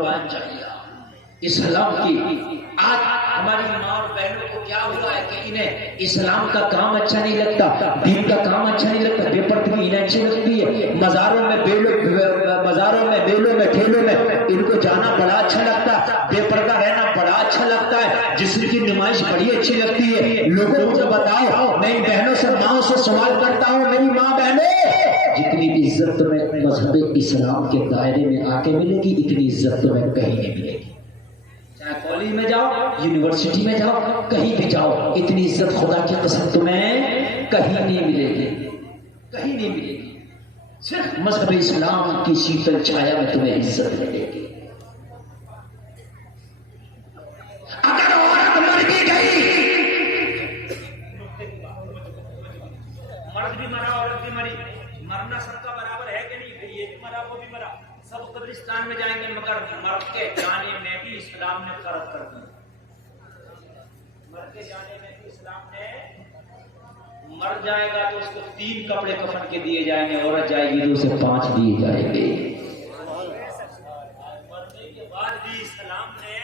قربان چاہیے اسلام کی. آج ہماری ماں اور بہنوں کو کیا ہوا ہے کہ انہیں اسلام کا کام اچھا نہیں لگتا, دین کا کام اچھا نہیں لگتا, بے پردگی انہیں اچھی لگتی ہے. مزاروں میں بیلوں میں ٹھیلوں میں ان کو جانا بڑا اچھا لگتا ہے, بے پردہ رہنا بڑا اچھا لگتا ہے, جسم کی نمائش بڑی اچھی لگتی ہے. لوگوں مجھے بتاؤ, میں ان بہنوں سے ماں سے سوال کرتا ہوں, میری ماں بہنیں, جتنی عزت تمہیں مذہب اسلام کے دائرے میں آ کے ملے گی اتنی عزت تمہیں کہیں نہیں ملے گی. چاہے کالج میں جاؤ, یونیورسٹی میں جاؤ, کہیں بھی جاؤ, اتنی عزت خدا کی قسم تمہیں کہیں نہیں ملے گی, کہیں نہیں ملے گی. صرف مذہب اسلام کی شیتل چھایا میں تمہیں عزت ملے گی. اگر عورت مر بھی گئی, مرد بھی مرا عورت بھی مری, مرنا سب کا برابر ہے کہ نہیں؟ یہ بھی مرا وہ بھی مرا, سب قبرستان میں جائیں گے, مگر مرد کے جانے میں بھی اسلام نے فرق کر دی. مرد کے جانے میں بھی اسلام نے, مر جائے گا تو اس کو 3 کپڑے کفن کے دیے جائیں گے, عورت جائے گی تو اسے 5 دیے جائیں گے. مرنے کے بعد بھی اسلام نے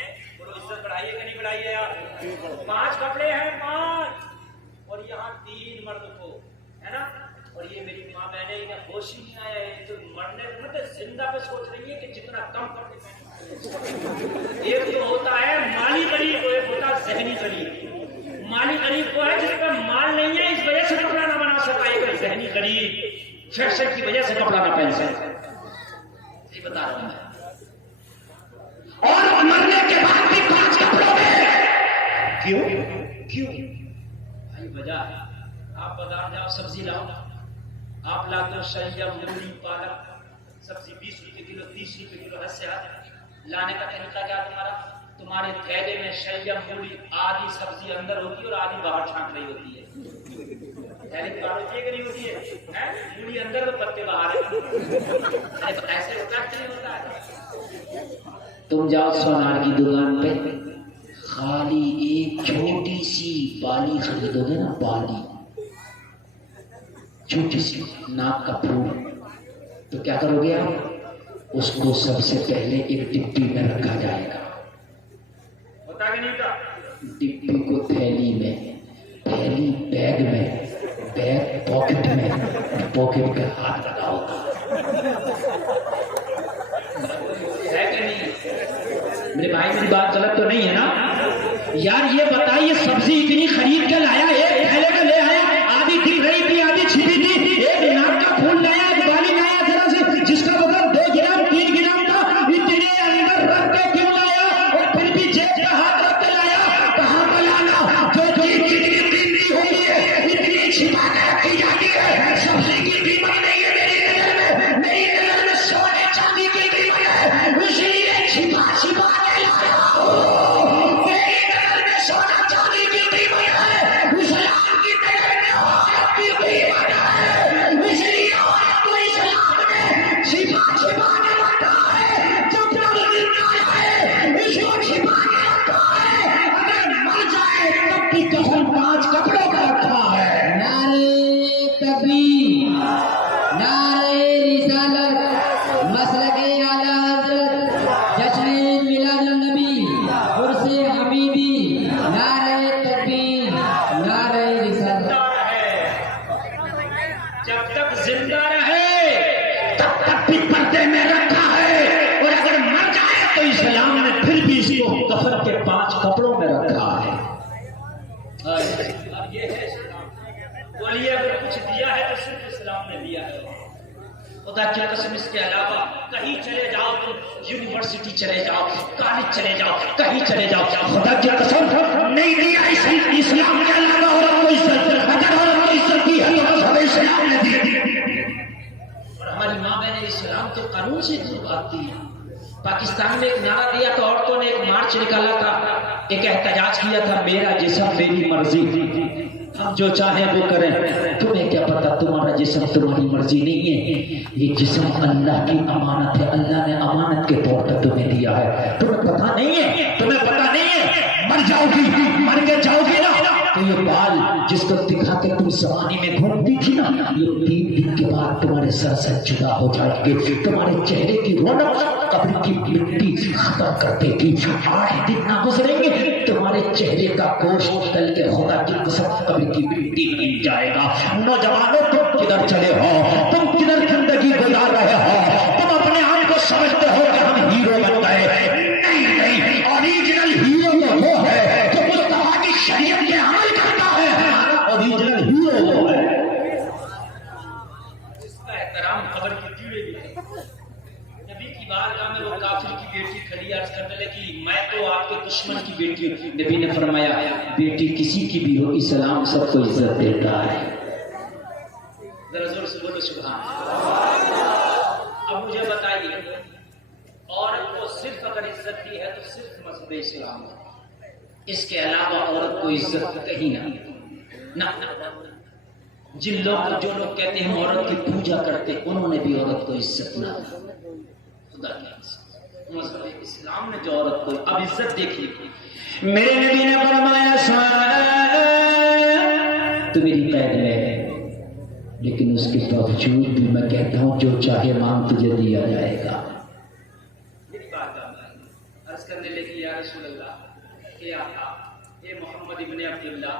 عزت بڑھائی ہے کہ نہیں بڑھائی ہے یار؟ 5 کپڑے ہیں 5, اور یہاں 3 مرد کو ہے نا. اور یہ میری ماں بہنیں انہیں ہوش ہی نہیں آیا ہے, تو مرنے مطلب زندہ پہ سوچ رہی ہے کہ جتنا کم کپڑے پہنے. ایک تو ہوتا ہے مالی غریب, ایک ہوتا ہے ذہنی غریب. مالی غریب کو ہے جس کا مال نہیں ہے اس وجہ سے کپڑا نہ بنا سکا, ایک ذہنی غریب فیشن کی وجہ سے کپڑا نہ پہن سکا. یہ بتا رہا ہوں میں. اور مرنے کے بعد بھی 5 کپڑوں میں کیوں بھائی وجہ, آپ بازار جاؤ سبزی لاؤ, آپ لاتے ہو شلجم, مولی, پالک, سبزی 20 روپے کلو 30 روپے کلو, حد سے حد. لانے کا طریقہ کیا تمہارے تھیلے میں شلجم, مولی, آدھی سبزی اندر ہوتی ہے اور آدھی باہر چھانٹ رہی ہوتی ہے. تھیلے باہر ہوتی ہے کہ نہیں ہوتی ہے؟ مولی اندر تو پتے باہر ہے. ایسے ہوتا ہے کہ نہیں ہوتا ہے؟ تم جاؤ سونار کی دکان پہ, خالی ایک چھوٹی سی بالی خریدو گے نا, بالی چھوٹی سی ناک کا پھول, تو کیا کرو گے آپ؟ اس کو سب سے پہلے ایک ڈبی میں رکھا جائے گا. ہوتا کہ نہیں ہوتا؟ ڈبی کو تھیلی میں, تھیلی بیگ میں, بیگ پاکٹ میں, پاکٹ پہ ہاتھ لگا ہوتا ہے کہ نہیں؟ میرے بھائی میری بات غلط تو نہیں ہے نا یار؟ یہ بتائیے سبزی اتنی خرید کے لایا, ایک تھیلے کا لے آیا, آدھی دکھ رہی تھی آدھی چھپی تھی, ایک ناک کا پھول لایا, ایک بالی لایا ذرا سے جس کا وزن 2 گرام 3 گرام تھا, اتنے اندر رکھ کے کیوں لایا؟ اور پھر بھی جیب کا ہاتھ رکھ کے لایا. کہاں کا لانا؟ جو چیز جتنی قیمتی ہوتی ہے اتنی چھپا کے رکھی جاتی ہے. سبزی کی قیمت نہیں ہے میری نظر میں, میری نظر میں سونے چاندی کی قیمت ہے, اس لیے چھپا چھپا کے لایا. میری نظر میں سونا چاندی کی قیمت ہے, اسلام کی نظر میں عورت کی قیمت ہے, اس لیے عورت کو اسلام نے چھپا چھپا کے رکھا ہے. جب تک زندہ ہے اس کو چھپا کے رکھا ہے, اگر مر جائے تب بھی کفن 5 کپڑوں کا رکھا ہے. نعرے تکبیر, نعرے رسالت, مسلک اعلیٰ حضرت, جشن میلاد النبی, عرس حبیبی, نعرے تکبیر, نعرے رسالت. جب تک زندہ رہے تب تک بھی پردے میں رکھا ہے, اور اگر مر جائے تو اسلام نے پھر بھی اس کو کفن کے 5 کپڑوں میں رکھا ہے. اب یہ ہے بولیے, اگر کچھ دیا ہے تو صرف اسلام نے دیا ہے. خدا کی قسم اس کے علاوہ کہیں چلے جاؤ, تم یونیورسٹی چلے جاؤ, کالج چلے جاؤ, کہیں چلے جاؤ, خدا کی قسم نہیں دیا اسلام کے علاوہ عورت کو عزت. اگر عورت کو عزت دی ہے تو ہمیں اسلام نے دی. اور ہماری ماں بہنیں اسلام کے قانون سے بات دی. پاکستان میں ایک نعرہ دیا تو عورتوں نے ایک مارچ نکالا تھا, ایک احتجاج کیا تھا, میرا جسم میری مرضی, ہم جو چاہیں وہ کریں. تمہیں کیا پتا تمہارا جسم تمہاری مرضی نہیں ہے, یہ جسم اللہ کی امانت ہے, اللہ نے امانت کے طور پر تمہیں دیا ہے. تمہیں پتا نہیں ہے, تمہیں پتا نہیں ہے, مر جاؤ گی, مر کے جاؤ گی نا تو یہ بال جس کو دکھا کے تم زمانے میں گھومتی تھی نا، یہ 3 دن کے بعد تمہارے سر سے جدا ہو جائیں گے. تمہارے چہرے کی رونق قبر کی مٹی ختم کر دے گی. 8 دن نہ گزریں گے تمہارے چہرے کا گوشت تل کے خدا کی قسم قبر کی مٹی مل جائے گا. نوجوانوں تم کدھر چلے ہو؟ تم کدھر زندگی گزار رہے ہو؟ تم اپنے آپ کو سمجھتے ہو کہ ہم ہیرو بن گئے. نہیں، اوریجنل ہیرو تو وہ ہے جو مصطفیٰ کی شریعت کے عمل کرتا ہے. ہمارا اوریجنل ہیرو وہ ہے جس کا احترام قبر کے کیڑے بھی ہے. نبی کی بارگاہ میں وہ کافر کی بیٹی کھڑی عرض کرنے لگی میں تو آپ کے دشمن کی بیٹی ہوں. نبی نے فرمایا بیٹی کسی کی بھی ہو اسلام سب کو عزت دیتا ہے. ذرا زور سے بولو سبحان اللہ. اب مجھے بتائیے عورت کو صرف اگر عزت دی ہے تو صرف مذہب اسلام ہے. اس کے علاوہ عورت کو عزت کہیں نہ. جن لوگ جو لوگ کہتے ہیں عورت کی پوجا کرتے انہوں نے بھی عورت کو عزت نہ دی. خدا کی عزت مذہب اسلام نے جو عورت کو اب عزت دیکھی. میرے نبی نے فرمایا تو میری قید میں ہے لیکن اس کے باوجود بھی میں کہتا ہوں جو چاہے مانگ تجھے دیا جائے گا. میری بات عرض کرنے لگی یا رسول اللہ اے آقا اے محمد ابن عبداللہ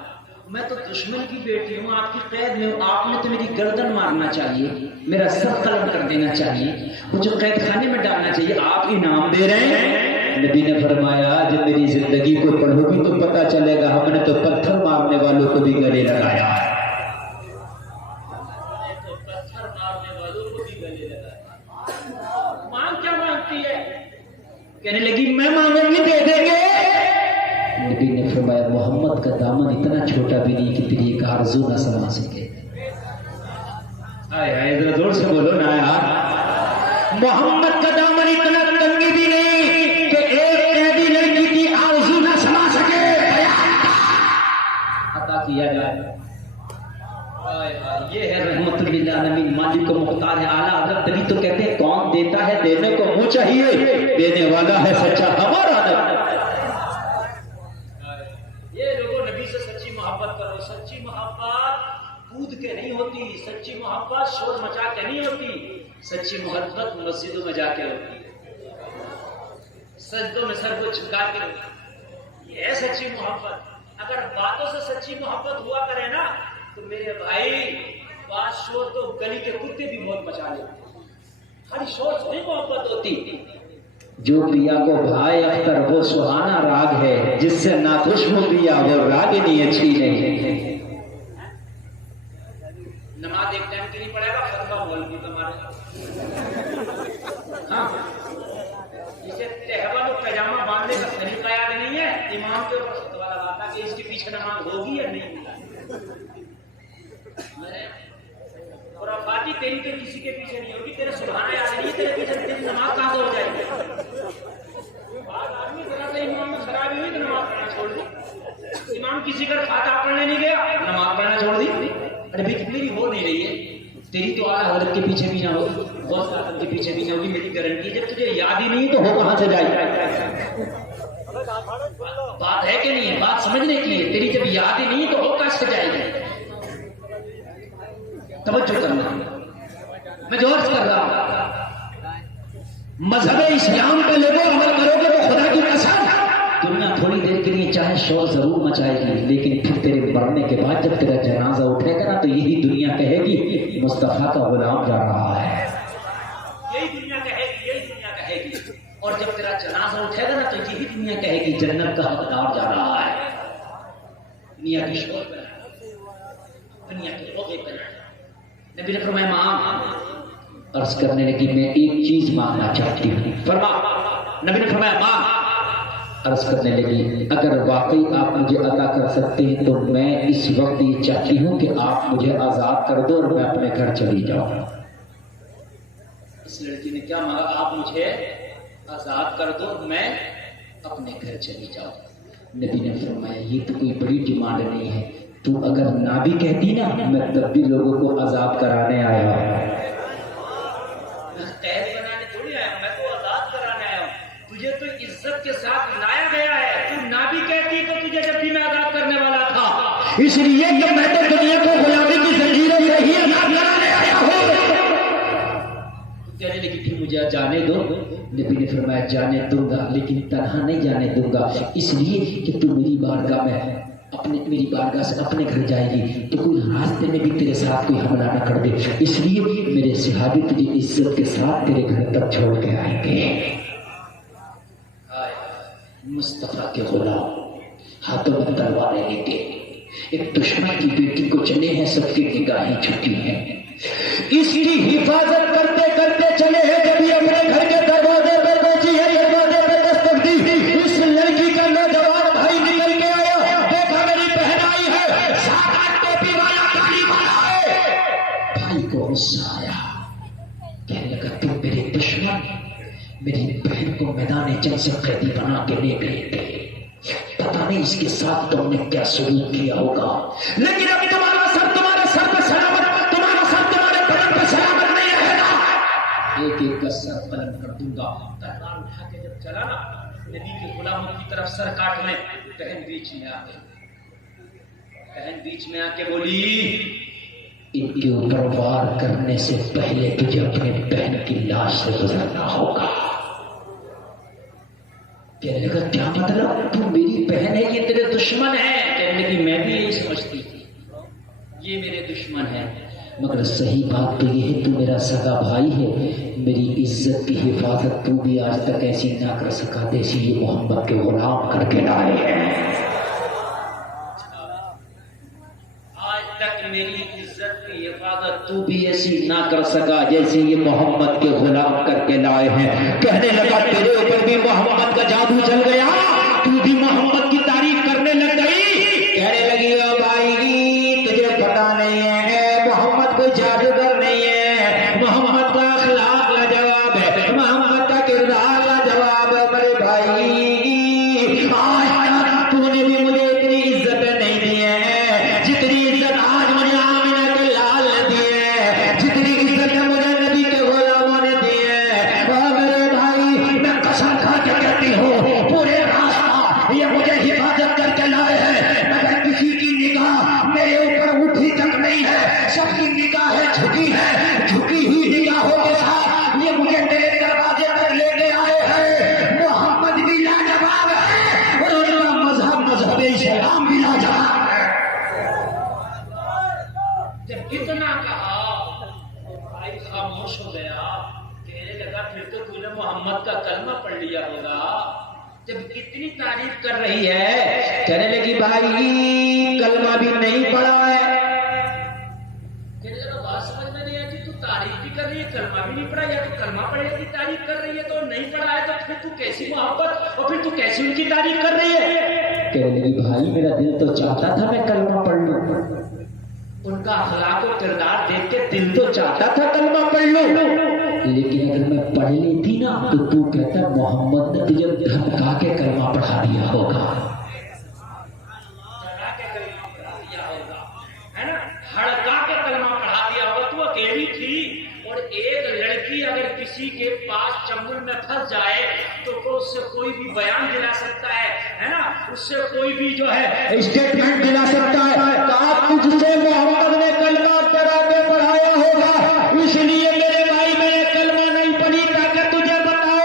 میں تو دشمن کی بیٹی ہوں آپ کی قید میں ہوں. آپ نے تو میری گردن مارنا چاہیے میرا سر قلم کر دینا چاہیے مجھے قید خانے میں ڈالنا چاہیے. آپ انعام دے رہے ہیں. نبی نے فرمایا جب میری زندگی کو پڑھو گی تو پتہ چلے گا ہم نے تو پتھر مارنے والوں کو بھی گلے لگایا ہے. کہنے لگی میں مانگوں گی دے دیں گے. نبی نے فرمایا محمد کا دامن اتنا چھوٹا بھی نہیں کہ تیری ایک آرزو نہ سما سکے. ذرا زور سے بولو نا یار. محمد کا دامن اتنا تنگی بھی نہیں کہ ایک قیدی لڑکی کی آرزو نہ سما سکے. عطا کیا جائے. یہ ہے رحمت للعالمین مالک و مختار ہے اعلیٰ حضرت. تبھی تو کہتے ہیں کون دیتا ہے دینے کو منہ چاہیے دینے والا ہے سچا ہمارا. یہ لوگوں نبی سے سچی محبت کرو. سچی محبت کود کے نہیں ہوتی. سچی محبت شور مچا کے نہیں ہوتی. سچی محبت مسجدوں میں جا کے ہوتی ہے. سجدوں میں سر کو جھکا کے ہوتی. یہ ہے سچی محبت. اگر باتوں سے سچی محبت ہوا کرے نا تو میرے بھائی بات شور تو گلی کے کتے بھی بہت مچا لیتے. ہر شور سے نہیں محبت ہوتی. جو پیا کو بھائی اختر وہ سہانا راگ ہے جس سے ناخوش ہو پیا وہ راگنی اچھی نہیں. نماز ایک ٹائم کی نہیں پڑے گا فتویٰ مولوی تمہارے. ہاں اسے تہوار و پیجامہ باندھنے کا طریقہ یاد نہیں ہے. امام کے اوپر فتویٰ لگاتا کہ اس کے پیچھے نماز ہوگی یا نہیں. خرافاتی تیری تو کسی کے پیچھے نہیں ہوگی. تیرے سبحانہ یاد نہیں ہے تیرے پیچھے تیری نماز کہاں سے ہو جائے گی. بعض آدمی ذرا سے امام میں خرابی ہوئی تو نماز پڑھنا چھوڑ دی. امام کسی کا فاتحہ پڑھنے نہیں گیا نماز پڑھنا چھوڑ دی. ارے بھائی میری ہو نہیں رہی ہے. تیری تو اعلیٰ حضرت کے پیچھے بھی نہ ہوگی غوث اعظم کے پیچھے بھی نہ ہوگی. میری گارنٹی جب تجھے یاد ہی نہیں تو ہو کہاں سے جائے. بات ہے کہ نہیں ہے. بات سمجھنے کی ہے. تیری جب یاد ہی نہیں تو ہو کہاں سے جائے گی. توجہ کرنا میں جو عرض کر رہا ہوں مذہب اسلام پہ لوگوں عمل کرو گے تو خدا کی قسم دنیا تھوڑی دیر کے لیے چاہے شور ضرور مچائے گی لیکن پھر تیرے مرنے کے بعد جب تیرا جنازہ اٹھے گا نا تو یہی دنیا کہے گی مصطفیٰ کا غلام جا رہا ہے. یہی دنیا کہے گی. یہی دنیا کہے گی. اور جب تیرا جنازہ اٹھے گا نا تو یہی دنیا کہے گی جنت کا حقدار جا رہا ہے. دنیا کی شور پہ دنیا کی روغے پہ نبی نے فرمایا ماں عرض کرنے لگی میں ایک چیز مانگنا چاہتی ہوں. فرما. نبی نے فرمایا ماں عرض کرنے لگی اگر واقعی آپ مجھے عطا کر سکتے ہیں تو میں اس وقت یہ چاہتی ہوں کہ آپ مجھے آزاد کر دو اور میں اپنے گھر چلی جاؤں. اس لڑکی نے کیا مانگا آپ مجھے آزاد کر دو میں اپنے گھر چلی جاؤں. نبی نے فرمایا یہ تو کوئی بڑی ڈیمانڈ نہیں ہے. تو اگر نہ بھی کہتی نا میں تب بھی لوگوں کو عذاب کرانے آیا ہوں. قید بنانے تھوڑی آیا ہوں. میں تو آزاد کرانے آیا ہوں. تجھے تو عزت کے ساتھ لایا گیا ہے. تو نہ بھی کہتی تو تجھے جب بھی میں آزاد کرنے والا تھا. اس لیے کہ میں تو دنیا کو غلامی کی زنجیروں سے ہی آزاد کرانے آیا ہوں. کہنے لگی پھر مجھے جانے دو. نبی نے فرمایا جانے دوں گا لیکن تنہا نہیں جانے دوں گا، اس لیے کہ تو میری بارگاہ میں میری بارگاہ سے اپنے گھر جائے گی تو کوئی راستے میں بھی تیرے ساتھ کوئی حملہ نہ کر دے، اس لیے میرے صحابی تجھے عزت کے ساتھ تیرے گھر تک چھوڑ کے آئیں گے. مصطفیٰ کے غلام ہاتھوں میں تلواریں لے کے ایک دشمن کی بیٹی کو چلے ہیں، سب کی نگاہیں جھکی ہیں، اس کی حفاظت کرتے کرتے چلے ہیں. کبھی اپنے گھر کے دروازے پہ پہنچی ہے، دروازے پہ دستک دی، اس لڑکی کا نوجوان بھائی نکل کے آیا، دیکھا میری بہن آئی ہے، ساتھ ٹوپی والا کالی والا ہے. بھائی کو غصہ آیا، کہنے لگا تم میرے دشمن میری بہن کو میدان جنگ سے قیدی بنا کے لے گئے تھے، پتہ نہیں اس کے ساتھ تم نے کیا سلوک کیا ہوگا، لیکن اب تمہارا سر تمہارے سر پہ سلامت، تمہارا سر تمہارے بدن پہ سلامت نہیں رہے گا. ایک ایک کا سر قلم کر دوں گا. تلوار اٹھا کے جب چلا نا نبی کے غلاموں کی طرف سر کاٹنے، بہن بیچ میں آ گئی. بہن بیچ میں آ کے بولی ان کے اوپر وار کرنے سے پہلے تجھے اپنے بہن کی لاش سے گزرنا ہوگا. کہنے لگا کیا مطلب، تو میری بہن ہے یہ تیرے دشمن ہے. کہنے لگی میں بھی یہی سمجھتی تھی یہ میرے دشمن ہے، مگر صحیح بات تو یہ ہے تو میرا سگا بھائی ہے، میری عزت کی حفاظت تو بھی آج تک ایسی نہ کر سکا جیسی یہ محمد کے غلام کر کے لائے ہیں. آج تک میری عزت کی حفاظت تو بھی ایسی نہ کر سکا جیسے یہ محمد کے غلام کر کے لائے ہیں. کہنے لگا تیرے اوپر بھی محمد کا جادو چل گیا، تو بھی محمد کی تعریف کرنے لگ گئی. کہنے لگی او بھائی تجھے پتا نہیں ہے محمد کوئی جادوگر نہیں ہے، محمد کا اخلاق لاجواب ہے، محمد کا کردار لاجواب ہے. بڑے بھائی آج تک تو نے بھی مجھے اتنی عزت نہیں دی ہے جتنی عزت آج مجھے آمنہ کے لال نے دی ہے، جتنی عزت مجھے نبی کے غلاموں نے دی ہے. اور میرے بھائی میں قسم کھا کے کہتی ہوں پورے راستہ یہ مجھے حفاظت کر کے لائے ہیں، مگر کسی کی نگاہ میرے اوپر اٹھی تک نہیں ہے، سب کی نگاہیں جھکی ہے، جھکی ہوئی نگاہوں کے ساتھ یہ مجھے تیرے دروازے پر لے کے آئے ہیں. محمد بھی لاجواب ہے اور ان کا مذہب اسلام بھی لاجواب ہے. جب اتنا کہا بھائی خاموش ہو گیا. کہنے لگا پھر تو نے محمد کا کلمہ پڑھ لیا ہوگا جب اتنی تعریف کر رہی ہے. کہنے لگی بھائی کلمہ بھی نہیں پڑھا ہے. کہنے لگا بات سمجھ میں نہیں آتی، تو تعریف بھی کر رہی ہے کلمہ بھی نہیں پڑھا، یا تو کلمہ پڑھے کی تعریف کر رہی ہے تو نہیں پڑھا ہے، تو پھر تو کیسی محبت اور پھر تو کیسی ان کی تعریف کر رہی ہے. کہنے لگی بھائی میرا دل تو چاہتا تھا میں کلمہ پڑھ لوں، ان کا اخلاق و کردار دیکھ کے دل تو چاہتا تھا کلمہ پڑھ لوں، لیکن اگر میں پڑھ لیتی نا تو کہتا محمد نے تجھے دھمکا کے کلمہ پڑھا دیا ہوگا، ہڑکا کے کلمہ پڑھا دیا ہوگا. تو اکیلی تھی اور ایک لڑکی اگر کسی کے پاس چنگل میں پھنس جائے تو اس سے کوئی بھی بیان دلا سکتا ہے نا، اس سے کوئی بھی جو ہے اسٹیٹمنٹ دلا سکتا ہے. تجھ سے محمد نے کلمہ کرا کے پڑھایا ہوگا، اس لیے میرے بھائی میں نے کلمہ نہیں پڑھی تاکہ تجھے بتاؤ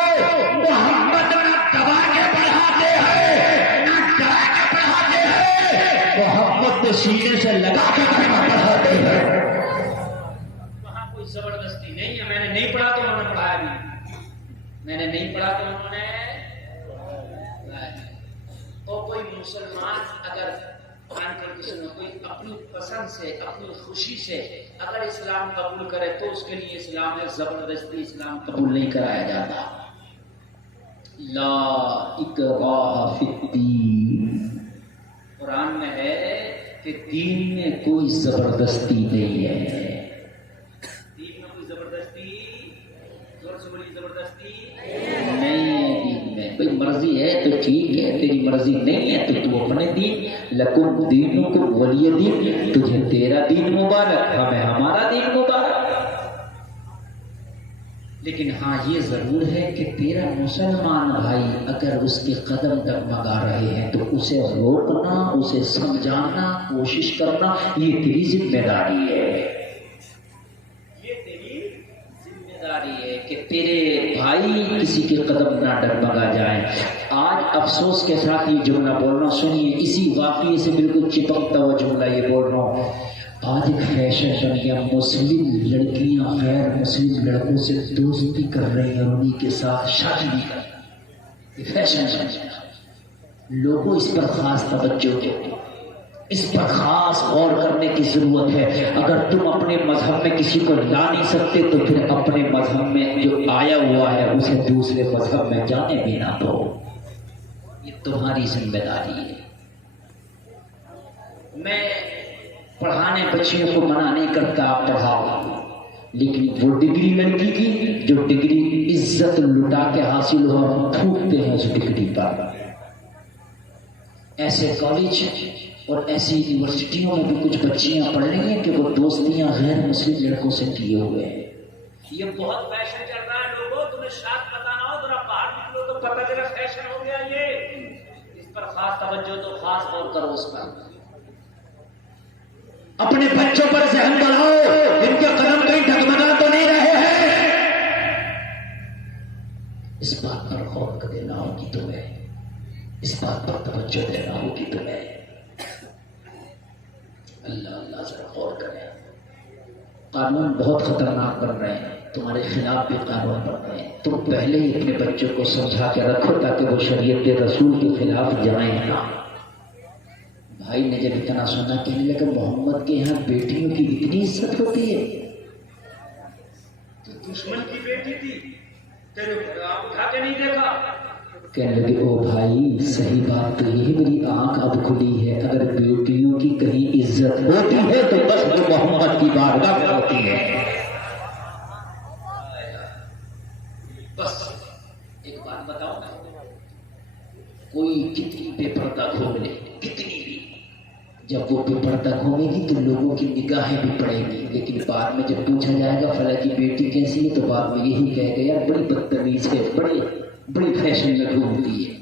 محمد نہ دبا کے پڑھاتے ہیں نہ ڈرا کے پڑھاتے ہیں، محمد تو سینے سے لگا کے کلمہ پڑھاتے ہیں. وہاں کوئی زبردستی نہیں ہے. میں نے نہیں پڑھا تو انہوں نے پڑھایا بھی، میں نے نہیں پڑھا تو انہوں نے. اور کوئی مسلمان اگر کوئی اپنی پسند سے اپنی خوشی سے اگر اسلام قبول کرے تو اس کے لیے اسلام ہے، زبردستی اسلام قبول نہیں کرایا جاتا. لا اکراہ فی الدین، قرآن میں ہے کہ دین میں کوئی زبردستی نہیں ہے. دین میں کوئی زبردستی، زور سے بولی زبردستی نہیں ہے. دین میں کوئی مرضی ہے تو ٹھیک ہے، تیری مرضی نہیں ہے تو اپنے دین. لکم دینکم ولی دین، تجھے تیرا دین مبارک، ہمیں ہمارا دین مبارک. لیکن ہاں یہ ضرور ہے کہ تیرا مسلمان بھائی اگر اس کے قدم ڈگمگا رہے ہیں تو اسے روکنا، اسے سمجھانا، کوشش کرنا، یہ تیری ذمہ داری ہے۔ یہ تیری ذمہ داری ہے کہ تیرے بھائی کسی کے قدم نہ ڈگمگا جائیں۔ آج افسوس کے ساتھ یہ جملہ بول رہا ہوں، سنیے، اسی واقعے سے بالکل چپکتا ہوا جملہ یہ بول رہا ہوں۔ آج ایک فیشن بن گیا، مسلم لڑکیاں غیر مسلم لڑکوں سے دوستی کر رہی ہیں اور انہیں کے ساتھ شادی بھی کر رہی ہیں۔ یہ فیشن بن گیا، لوگوں اس پر خاص توجہ دو، اس پر خاص غور کرنے کی ضرورت ہے۔ اگر تم اپنے مذہب میں کسی کو لا نہیں سکتے تو پھر اپنے مذہب میں جو آیا ہوا ہے اسے دوسرے مذہب میں جانے بھی نہ دو، یہ تمہاری ذمہ داری ہے۔ میں پڑھانے بچیوں کو منع نہیں کرتا، آپ پڑھاؤ، لیکن وہ ڈگری لڑکی کی جو ڈگری عزت لٹا کے حاصل ہو، ہم پھوٹتے ہیں اس ڈگری پر۔ ایسے کالج اور ایسی یونیورسٹیوں میں بھی کچھ بچیاں پڑھ رہی ہیں کہ وہ دوستیاں غیر مسلم لڑکوں سے کیے ہوئے ہیں۔ یہ بہت فیشن چل رہا ہے، لوگوں تمہیں شاید پتا نہ ہو، ذرا باہر نکلو تو پتہ چلا فیشن ہو گیا یہ۔ اس پر خاص توجہ دو، خاص غور کرو اس پر۔ اپنے بچوں پر ذہن بڑھاؤ، ان کے قدم کہیں ڈگمگا تو نہیں رہے ہیں، اس بات پر غور دینا ہوگی تمہیں، اس بات پر توجہ دینا ہوگی تمہیں۔ اللہ اللہ ذرا غور کریں، قانون بہت خطرناک بن رہے ہیں، تمہارے خلاف بھی قانون بن رہے ہیں، تم پہلے ہی اپنے بچوں کو سمجھا کے رکھو تاکہ وہ شریعت رسول کے خلاف جائیں نہ۔ بھائی نے جب اتنا سنا کہنے لگا محمد کے یہاں بیٹیوں کی اتنی عزت ہوتی ہے، تو دشمن کی بیٹی تھی تیرے اٹھا کے نہیں دیکھا؟ کہنے لگے او بھائی صحیح بات تو یہ میری آنکھ اب کھلی ہے، اگر بیٹیوں کی کہیں عزت ہوتی ہے تو بس وہ محمد کی بارگاہ میں ہوتی ہے۔ بس ایک بات بتاؤ نا، کوئی کتنی بے پردہ گھوم لے، کتنی بھی، جب وہ بے پردہ گھومے گی تو لوگوں کی نگاہیں بھی پڑیں گی، لیکن بعد میں جب پوچھا جائے گا فلاں کی بیٹی کیسی ہے تو بعد میں یہی کہے گا یار بڑی بدتمیز ہے، بڑی فیشن میں گھومتی ہے۔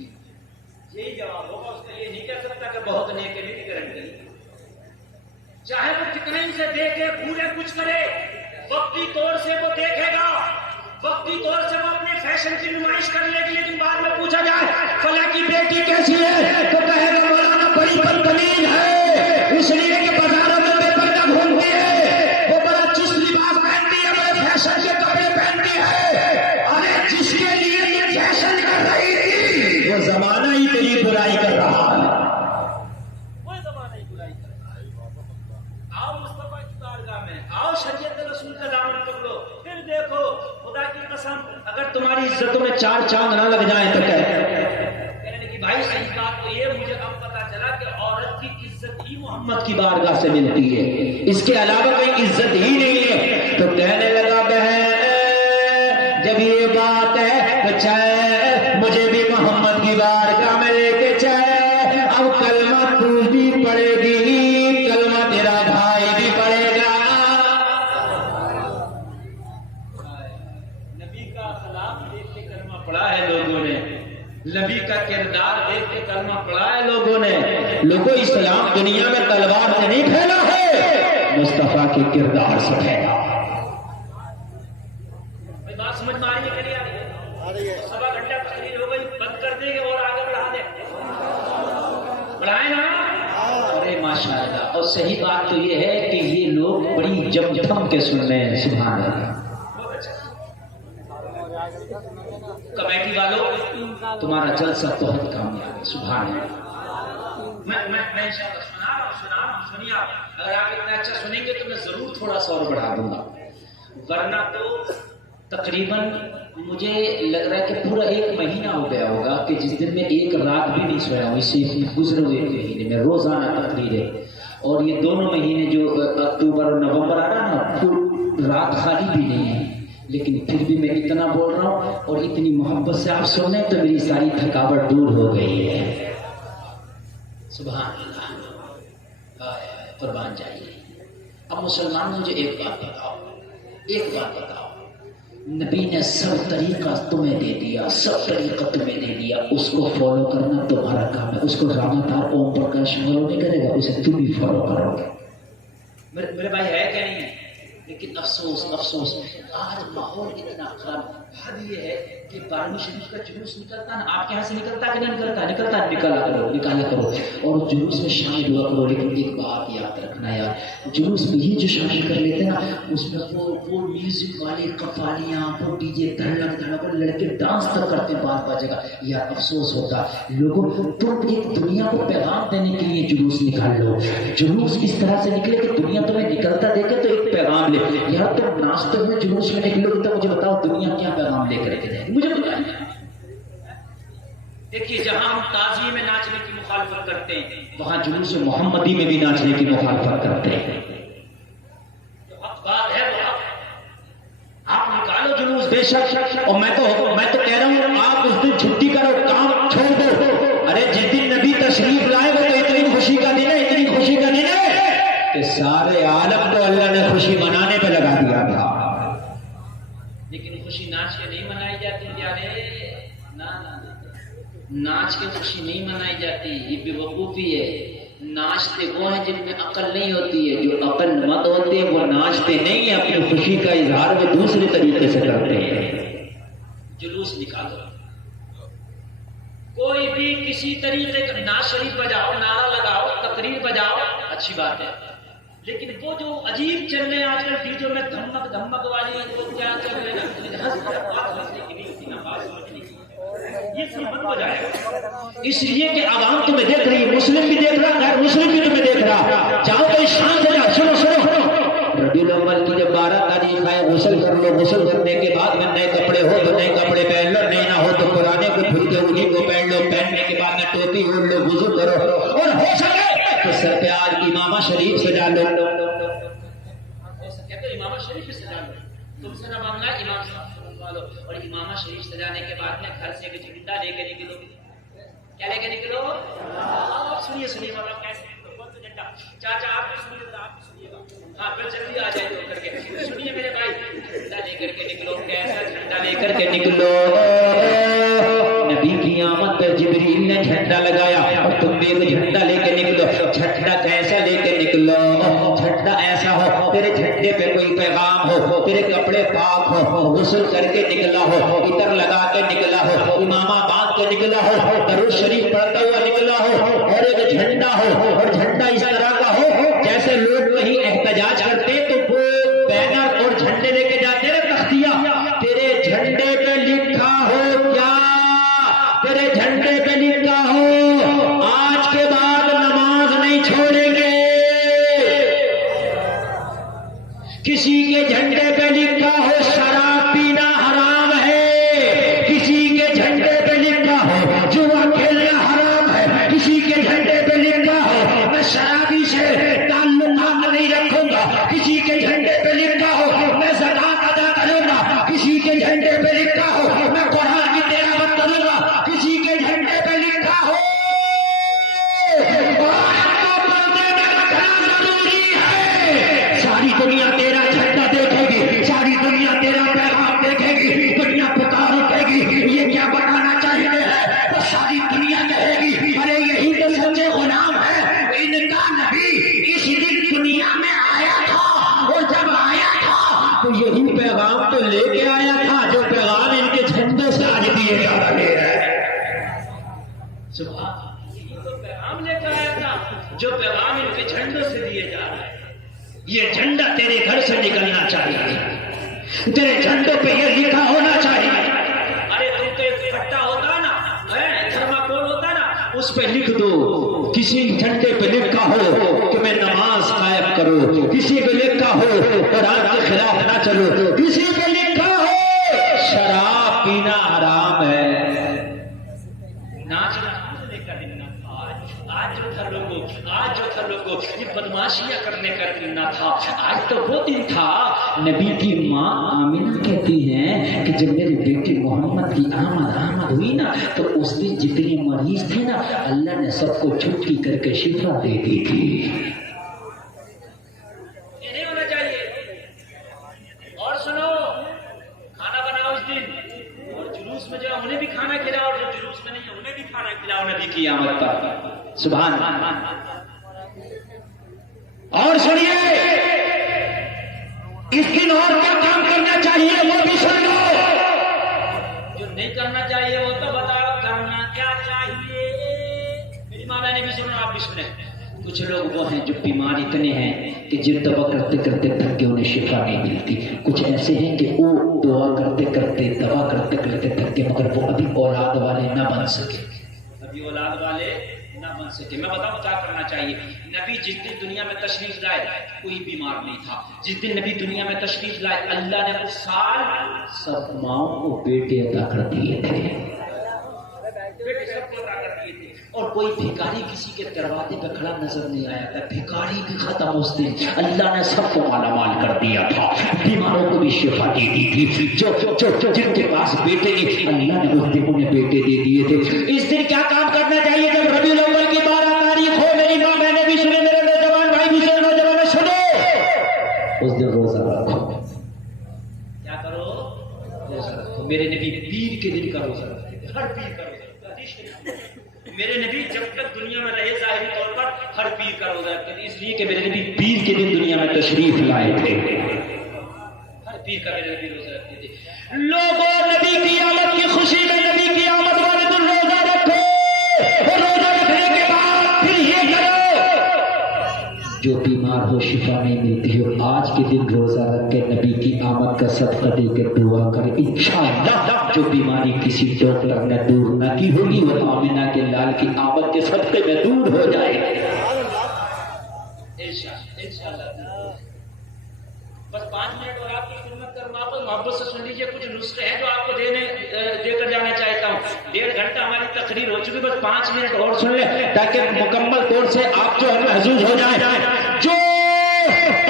یہی جواب ہوگا اس کا، یہ نہیں کہہ سکتا کہ بہت نیک ہے، نہیں گارنٹی۔ چاہے وہ کتنے ہی سے دیکھے پورے کچھ کرے، وقتی طور سے وہ دیکھے گا، وقتی طور سے وہ اپنے فیشن کی نمائش کر لے گی، لیکن بعد میں پوچھا جائے فلاں کی بیٹی کیسی ہے تو کہے گا مولانا بڑی بدتمیز ہے، اس لیے کہ بازاروں میں بے پردہ گھومتی ہے، وہ بڑا چست لباس پہنتی ہے، بڑے فیشن کے کپڑے پہنتی ہے۔ ارے جس کے لیے یہ فیشن کر رہی تھی وہ زمانہ ہی تیری برائی کر رہا ہے، وہ زمانہ ہی برائی کر رہا ہے۔ آؤ مصطفیٰ کی بارگاہ میں، آؤ شریعت رسول کا دامن پکڑو، پھر دیکھو خدا کی قسم اگر تمہاری عزتوں میں چار چاند نہ لگ جائیں تو کہنے کی بھائی صحیح بات تو یہ مجھے اب پتا چلا کہ عورت کی عزت ہی محمد کی بارگاہ سے ملتی ہے، اس کے علاوہ کوئی عزت ہی نہیں ہے۔ تو کہنے لگا بہن جب یہ بات ہے تو چاہے مجھے بھی محمد کی بارگاہ میں لے کے چاہے، اب کلمہ تو بھی پڑے گی، کلمہ تیرا بھائی بھی پڑے گا۔ نبی کا اخلاق دیکھ کے کلمہ پڑھا ہے لوگوں نے، نبی کا کردار دیکھ کے کلمہ پڑھا ہے لوگوں نے۔ لوگوں اسلام دنیا میں تلوار سے نہیں پھیلا ہے، مصطفیٰ کے کردار سے پھیلا۔ بات سمجھ میں آ رہی ہے کہ نہیں آ رہی ہے؟ سوا گھنٹہ تقریر ہو گئی، بند کر دیں گے اور آگے بڑھا دیں، بڑھائیں نا؟ ارے ماشاء اللہ۔ اور صحیح بات تو یہ ہے کہ یہ لوگ بڑی جم تھم کے سن رہے ہیں، سبحان اللہ۔ کمیٹی والوں تمہارا جلسہ بہت کامیاب ہے، سبحان اللہ۔ میں انشاءاللہ سنا رہا ہوں، سنیے آپ، اگر آپ اتنا اچھا سنیں گے تو میں ضرور تھوڑا سا اور بڑھا دوں گا، ورنہ تو تقریباً مجھے لگ رہا ہے کہ پورا ایک مہینہ ہو گیا ہوگا کہ جس دن میں ایک رات بھی نہیں سویا ہوں، اس سے گزرے ہوئے ایک مہینے میں روزانہ تقریر ہے، اور یہ دونوں مہینے جو اکتوبر اور نومبر آ رہا ہے نا، پھر رات خالی بھی نہیں ہے، لیکن پھر بھی میں اتنا بول رہا ہوں اور اتنی محبت سے آپ سن رہے ہیں تو میری ساری تھکاوٹ دور ہو گئی ہے، سبحان اللہ، قربان جائیے۔ اب مسلمان مجھے ایک بات بتاؤ، نبی نے سب طریقہ تمہیں دے دیا، سب طریقہ تمہیں دے دیا، اس کو فالو کرنا تمہارا کام ہے۔ اس کو رامدار اوم پرکاش فالو نہیں کرے گا، اسے تم ہی فالو کرو گے۔ میرے بھائی ہے کہ نہیں ہے؟ لیکن افسوس افسوس آج ماحول اتنا خراب۔ حال یہ ہے کہ 12ویں شریف کا جلوس نکلتا نا، آپ کے یہاں سے نکلتا کہ نہیں نکلتا؟ نکلتا، نکالا کرو اور جلوس میں شامل ہوا کرو۔ لیکن ایک بات یاد رکھنا یار، جلوس میں یہ جو شامل کر لیتے ہیں نا، اس میں وہ میوزک والے قوالیاں، وہ ڈی جے دھڑک دھڑک، لڑکے ڈانس تک کرتے ہیں 12 جگہ۔ یار افسوس ہوتا لوگوں، تم ایک دنیا کو پیغام دینے کے لیے جلوس نکال لو۔ جلوس اس طرح سے نکلے کہ دنیا تمہیں نکلتا دیکھے تو ایک پیغام لے۔ یار تم ناچتے ہوئے جلوس میں نکلو گے تو مجھے بتاؤ دنیا کیا پیغام لے کر کے جائے گی؟ مجھے بتائیے۔ دیکھیے جہاں ہم تعزیے میں ناچنے کی مخالفت کرتے ہیں، وہاں جلوس محمدی میں بھی ناچنے کی مخالفت کرتے ہیں۔ تو اب بات ہے وہ آپ نکالو جلوس بے شک، اور میں تو کہہ رہا ہوں آپ اس دن چھٹی کرو، کام چھوڑ دو۔ ارے جس دن نبی تشریف لائے وہ تو اتنی خوشی کا دن ہے، اتنی خوشی کا دن ہے کہ سارے عالم کو اللہ نے خوشی منانے پہ لگا دیا تھا۔ لیکن خوشی ناچ کے نہیں منائی جاتی پیارے، ناچ کے خوشی نہیں منائی جاتی، یہ بے وقوفی ہے۔ ناچتے وہ ہیں جن میں عقل نہیں ہوتی ہے، جو عقل مند ہوتے ہیں وہ ناچتے نہیں ہیں، اپنی خوشی کا اظہار وہ دوسرے طریقے سے کرتے ہیں۔ جلوس نکالو، کوئی بھی کسی طریقے کا نعت شریف بجاؤ، نعرہ لگاؤ، تقریر بجاؤ، اچھی بات ہے، لیکن وہ جو عجیب چل رہے ہیں آج کل ڈیجو میں دھمک دھمک والی، وہ کیا چل رہے ہیں، اس لیے کہ عوام تمہیں دیکھ رہی ہے، مسلم بھی دیکھ رہا، غیر مسلم بھی تمہیں دیکھ رہا۔ چاہو تو شان سے جاؤ، سنو ربیع الاول کی جب 12 تاریخ ہے، غسل کر لو، غسل کرنے کے بعد میں نئے کپڑے ہو تو نئے کپڑے پہن لو، نئے نہ ہو تو پرانے کو پھر کے انہیں کو پہن لو، پہننے کے بعد میں ٹوپی اوڑھ لو، وضو کرو، اور ہو سکے تو سر پہ آج امامہ شریف سجا لو، ہو سکے تو امامہ شریف سجا لو، تم سے نہ مانگنا امام صاحب لو، اور امامہ شریف سجانے کے بعد میں گھر سے ایک جھنڈا لے کے نکلو۔ کیا لے کے نکلو؟ سنیے سنیے بابا کیسے کون سا جھنڈا؟ چاچا آپ بھی سنیے، آپ بھی سنیے گا، ہاں پھر جلدی آ جائے تو کر کے سنیے میرے بھائی، جھنڈا لے کر کے نکلو۔ کیسا جھنڈا لے کر کے نکلو؟ نبی کی آمد پر جبریل نے جھنڈا لگایا اور تم بھی ایک جھنڈا لے کے نکلو۔ جھنڈا کیسا لے کے نکلو؟ جھنڈا ایسا ہو تیرے جھنڈے پہ کوئی پیغام ہو، تیرے کپڑے پاک ہو، غسل کر کے نکلا ہو، عطر لگا کے نکلا ہو، امامہ باندھ کے نکلا ہو، درود شریف پڑھتا ہوا نکلا ہو، اور ایک جھنڈا ہو، اور جھنڈا اس طرح کا ہو جیسے لوگ وہی احتجاج کرتے تو وہ بینر اور جھنڈے لے کے جاتے نا تختیاں، تیرے جھنڈے پہ لکھا ہو کیا؟ تیرے جھنڈے پہ لکھا ہو آج کے بعد نماز نہیں چھوڑیں گے۔ کسی کے جھنڈے پہ لکھا ہو شراب پینا حرام ہے، کسی کے جھنڈے پہ لکھا ہو جوا کھیلنا حرام ہے، کسی کے جھنڈے پہ لکھا ہو میں شرابی سے تعلقات نہیں رکھوں گا، کسی کے جھنڈے پہ لکھا ہو میں زکات ادا کروں گا، کسی کے جھنڈے پہ لکھا ہو میں قرآن کی تلاوت کروں گا، کسی کے جھنڈے پہ لکھا ہو ساری دنیا تیرا جھنڈا دیکھے گی، ساری دنیا تیرا پیغام دیکھے گی، دنیا پکار اٹھے گی یہ کیا بتانا چاہیے ہے، تو ساری دنیا کہے گی ارے یہی تو سچے غلام ہے، ان کا نبی اس دن دنیا میں آیا تھا، اور جب آیا تھا تو یہی پیغام تو لے کے آیا تھا جو پیغام ان کے جھنڈے سے آج دیے جا رہے ہیں۔ یہی تو پیغام لے کے آیا تھا جو پیغام ان کے جھنڈوں سے دیے جا رہے ہیں۔ یہ جھنڈا تیرے گھر سے نکلنا چاہیے، تیرے جھنڈوں پہ یہ لکھا ہونا چاہیے۔ ارے تم کے پٹا ہوتا نا، تھرماکول ہوتا نا، اس پہ لکھ دو، کسی جھنڈے پہ لکھا ہو کہ میں نماز قائم کرو، کسی پہ لکھا ہو قرآن کے خلاف نہ چلو، کسی پہ لکھا ہو شراب پینا حرام ہے۔ ناچنا آج جو تھا لوگوں یہ بدماشیاں کرنے کا دن نہ تھا، آج تو وہ دن تھا۔ نبی کی ماں آمنہ کہتی ہیں کہ جب میرے بیٹے محمد کی آمد ہوئی نا تو اس دن جتنے مریض تھے نا اللہ نے سب کو چھٹی کر کے شفا دے دی تھی۔ یہ نہیں ہونا چاہیے۔ اور سنو، کھانا کھانا کھلاؤ نبی کی آمد پر. سبحان اللہ. اور سنیے اس دن اور کیا کام کرنا چاہیے وہ بھی سن لو. جو نہیں کرنا چاہیے وہ تو بتاؤ کرنا کیا چاہیے. میری ماں نے بھی سنا آپ بھی سنیں. کچھ لوگ وہ ہیں جو بیمار اتنے ہیں کہ جن دعا کرتے کرتے تھک کے انہیں شفا نہیں ملتی. کچھ ایسے ہیں کہ وہ دعا کرتے کرتے دوا کرتے کرتے تھک کے مگر وہ ابھی اولاد والے نہ بن سکے. ابھی اولاد والے نہ بن سکے. میں بتاؤں کیا کرنا چاہیے. نبی جس دن دنیا میں تشریف لائے کوئی بیمار نہیں تھا. جس دن نبی دنیا میں تشریف لائے اللہ نے اس سال سب ماؤں کو بیٹے عطا کر دیے تھے. بیٹے سب کو عطا کر دیے تھے. اور کوئی بھکاری کسی کے دروازے پہ کھڑا نظر نہیں آیا تھا. بھکاری بھی ختم اس دن اللہ نے سب کو مالا مال کر دیا تھا. بیماروں کو بھی شفا دے دی تھی. جن کے پاس بیٹے نہیں اللہ نے اس دن انہیں بیٹے دے دیے تھے. اس دن کیا کام کرنا چاہیے جب ربیع الاول کی 12 تاریخ ہو. میری ماں بہنیں بھی سنے, میرے نوجوان بھائی بھی سنے, نوجوان سنو. اس دن روزہ رکھو. کیا کرو؟ روزہ رکھو. میرے نبی پیر کے دن کا روزہ رکھتے تھے. ہر پیر کا روزہ. میرے نبی جب تک دنیا میں رہے ظاہری طور پر ہر پیر کا روزہ رکھتے تھے. اس لیے کہ میرے نبی پیر کے دن دنیا میں تشریف لائے تھے. ہر پیر کا میرے نبی روزہ رکھتے تھے. لوگوں نبی کی آمد کی خوشی میں نبی کی آمد والے دن روزہ رکھو. اور روزہ رکھنے کے بعد پھر یہ کرو. جو بیمار ہو شفا نہیں ملتی ہو آج کے دن روزہ رکھ کے نبی کی آمد کا صدقہ دے کے دعا کرے. انشاءاللہ جو بیماری کسی ڈاکٹر نے دور نہ کی ہوگی وہ آمنہ کے لال کی آمد کے صدقے میں دور ہو جائے. انشاءاللہ. بس 5 منٹ اور آپ کی خدمت کروں. آپ محبت سے سن لیجیے. کچھ نسخے ہیں جو آپ کو دے کر جانا چاہتا ہوں. 1.5 گھنٹہ ہماری تقریر ہو چکی. بس 5 منٹ اور سن لیں تاکہ مکمل طور سے آپ جو ہے محظوظ ہو جائیں. جو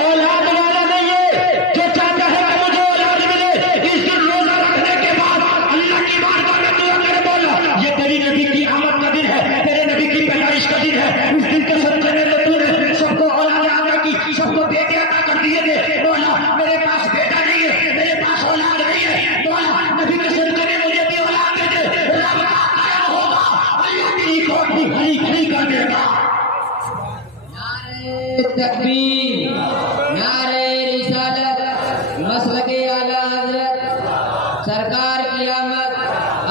اولاد والا نہیں ہے, جو چاہتا ہے کہ مجھے اولاد ملے, اس دن روزہ رکھنے کے بعد اللہ کی بارگاہ میں دعا کرے. بولا یہ تیری نبی کی آمد کا دن ہے, تیرے نبی کی پیدائش کا دن ہے. اس دن کے صدقے میں تو نے سب کو اولاد عطا کی, سب کو بیٹے عطا کر دیے تھے. بولا میرے پاس بیٹا نہیں ہے, میرے پاس اولاد نہیں ہے. بولا نبی کے صدقے میں مجھے بھی اولاد دے دے. رابطہ قائم ہوگا, اللہ تیری کوٹ بھی ہری ہری کر دے گا. تکبیر, نعرہ رسالت, مسلک اعلیٰ حضرت, سرکار کی آمد,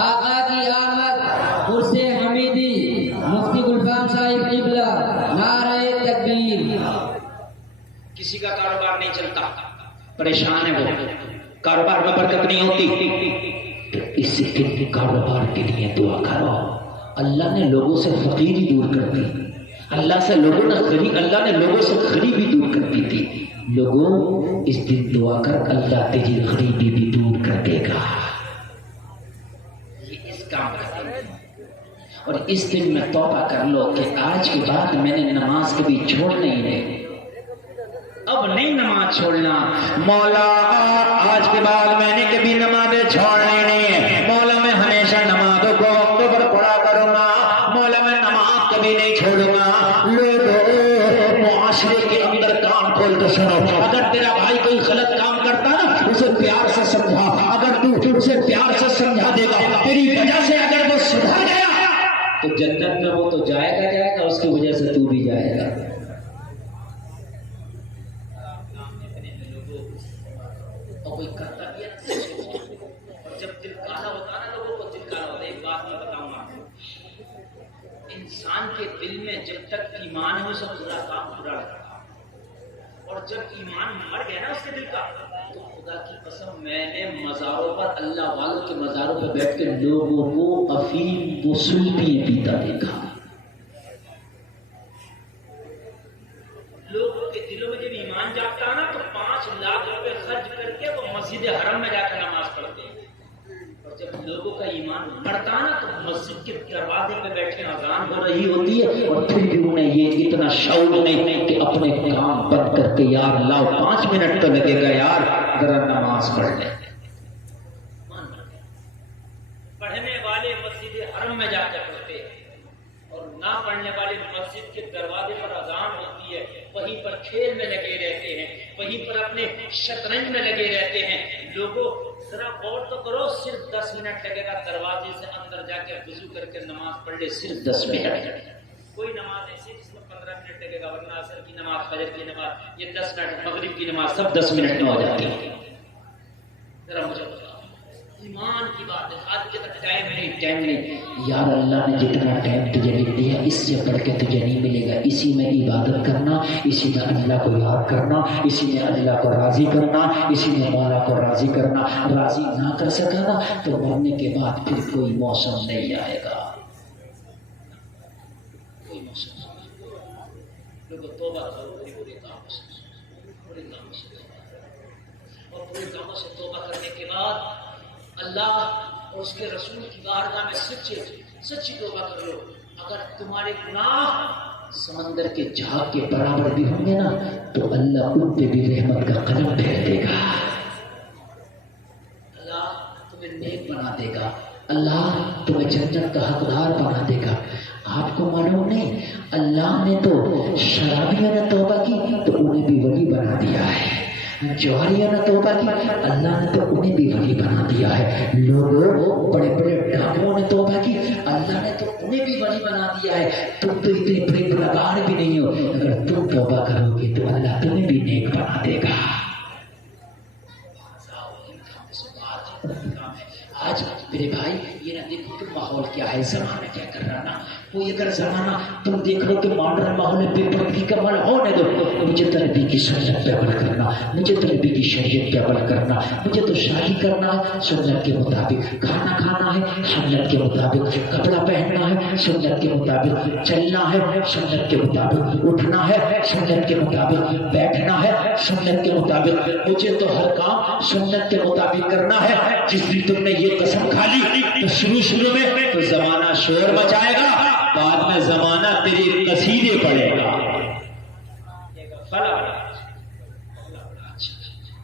آقا کی آمد, عرس حمیدی, مفتی گلفام صاحب قبلہ. نعرہ تکبیر. کسی کا کاروبار نہیں چلتا, پریشان ہے وہ, کاروبار میں برکت نہیں ہوتی, تو اس دن کاروبار کے لیے دعا کرو. اللہ نے لوگوں سے فقیری دور کر دی. اللہ سے لوگوں نے غریبی دور کر دی تھی. لوگوں اس دن دعا کر اللہ تیری غریبی بھی دور کر دے گا. یہ اس کام کا دن ہے. اور اس دن میں توبہ کر لو کہ آج کے بعد میں نے نماز کبھی چھوڑنا ہی نہیں. اب نہیں نماز چھوڑنا. مولا آج کے بعد میں نے کبھی نمازیں چھوڑنی نہیں. مولا میں ہمیشہ نمازوں کو وقت پر پڑھا کروں گا. مولا میں نماز کبھی نہیں چھوڑوں گا. لوگوں معاشرے کے اندر کان کھول کے سنو. اگر تیرا بھائی کوئی غلط کام کرتا نا اسے پیار سے سمجھا. اگر تو اسے پیار سے سمجھا دے گا تیری وجہ سے اگر وہ سدھر گیا تو جنت میں وہ تو جائے گا, اس کی وجہ سے تو بھی جائے گا. کوئی کرتا بھی ہے اور جب دل کالا ہوتا ہے نا لوگوں کو دل کالا ہوتا ہے. ایک بات میں بتاؤں آپ کو, انسان کے دل میں جب تک ایمان ہے سب برا کام برا لگتا ہے. اور جب ایمان مر گیا نا اس کے دل کا تو خدا کی قسم میں نے مزاروں پر اللہ والوں کے مزاروں پہ بیٹھ کے لوگوں کو افیم وصول پیتا دیکھا. لوگوں کے دلوں میں جب ایمان جاگتا ہے نا تو 5 لاکھ روپے خرچ کر کے وہ مسجد حرم میں جا کر نماز پڑھتے ہیں. اور جب لوگوں کا ایمان بڑھتا ہے نا تو مسجد کے دروازے پہ بیٹھے اذان ہو رہی ہوتی ہے اور پھر بھی انہیں یہ اتنا شعور نہیں کہ اپنے کام بند کر کے یار لاؤ 5 منٹ تو لگے گا یار ذرا نماز پڑھ لیں. پڑھنے والے مسجد حرم میں جا کر پڑھتے ہیں اور نہ پڑھنے والے مسجد کے دروازے پر اذان ہوتی ہے وہیں پر کھیل میں لگے رہتے ہیں, وہیں پر اپنے شطرنج میں لگے رہتے ہیں. لوگوں ذرا غور تو کرو، صرف 10 منٹ لگے گا، دروازے سے اندر جا کے وضو کر کے نماز پڑھ لے، صرف 10 منٹ۔ کوئی نماز ایسی جس میں 15 منٹ لگے گا، ورنہ عصر کی نماز، فجر کی نماز، یہ 10 منٹ، مغرب کی نماز سب 10 منٹ میں ہو جاتی ہے۔ ذرا مجھے بتا، ایمان کی بات ہے، آج کے تک ٹائم نہیں یار، اللہ نے جتنا ٹائم تجھے نہیں دیا اس سے بڑھ کے تجھے نہیں ملے گا۔ اسی میں عبادت کرنا، اسی میں اللہ کو یاد کرنا، اسی میں اللہ کو راضی کرنا، اسی میں مولا کو راضی کرنا۔ راضی نہ کر سکا نا تو مرنے کے بعد پھر کوئی موسم نہیں آئے گا، کوئی موسم نہیں۔ لوگوں توبہ کرو، برے کاموں سے، برے کاموں سے، اور برے کاموں سے توبہ کرنے کے بعد اللہ اور اس کے رسول کی بارگاہ میں سچی توبہ کر لو۔ اگر تمہارے گناہ سمندر کے جھاگ کے برابر بھی ہوں گے نا تو اللہ ان پہ بھی رحمت کا قدم پھیر دے گا، اللہ تمہیں نیک بنا دے گا، اللہ تمہیں جنت کا حقدار بنا دے گا۔ آپ کو معلوم نہیں، اللہ نے تو شرابیوں نے توبہ کی تو انہیں بھی ولی بنا دیا ہے، جوہریوں نے توبہ کی اللہ نے تو انہیں بھی ولی بنا دیا ہے، لوگوں بڑے بڑے ڈاکوؤں نے توبہ کی اللہ نے تو انہیں بھی ولی بنا دیا ہے۔ تم تو اتنے بڑے گنہگار بھی نہیں ہو، اگر تم توبہ کرو گے تو اللہ تمہیں بھی نیک بنا دے گا۔ آج میرے بھائی یہ نہ دیکھو کہ ماحول کیا ہے، زمانہ کیا کر رہا نا، کوئی اگر زمانہ تم دیکھ رہے ہو کہ ماڈرن ماحول ہے، بے پردگی کا عمل ہونے دو، مجھے تو نبی کی سنت پہ عمل کرنا، مجھے تو نبی کی شریعت پہ عمل کرنا، مجھے تو شادی کرنا ہے سنت کے مطابق، کھانا کھانا ہے سنت کے مطابق، کپڑا پہننا ہے سنت کے مطابق، چلنا ہے سنت کے مطابق، اٹھنا ہے سنت کے مطابق، بیٹھنا ہے سنت کے مطابق، مجھے تو ہر کام سنت کے مطابق کرنا ہے۔ جس دن تم نے یہ قسم کھا لی تو شروع میں تو زمانہ شور مچائے گا، بعد میں زمانہ تیرے قصیدے پڑے گا۔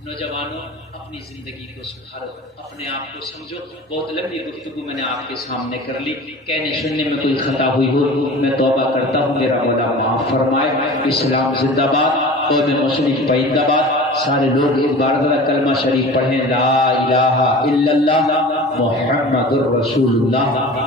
نوجوانوں اپنی زندگی کو سدھارو، اپنے آپ کو سمجھو۔ بہت لمبی گفتگو میں نے آپ کے سامنے کر لی، کہنے سننے میں کوئی خطا ہوئی ہو میں توبہ کرتا ہوں، میرا مولا معاف فرمائے۔ اسلام زندہ باد، قوم مسلم پائندہ باد۔ سارے لوگ ایک بار ذرا کلمہ شریف پڑھیں، لا الہ الا اللہ محمد الرسول اللہ۔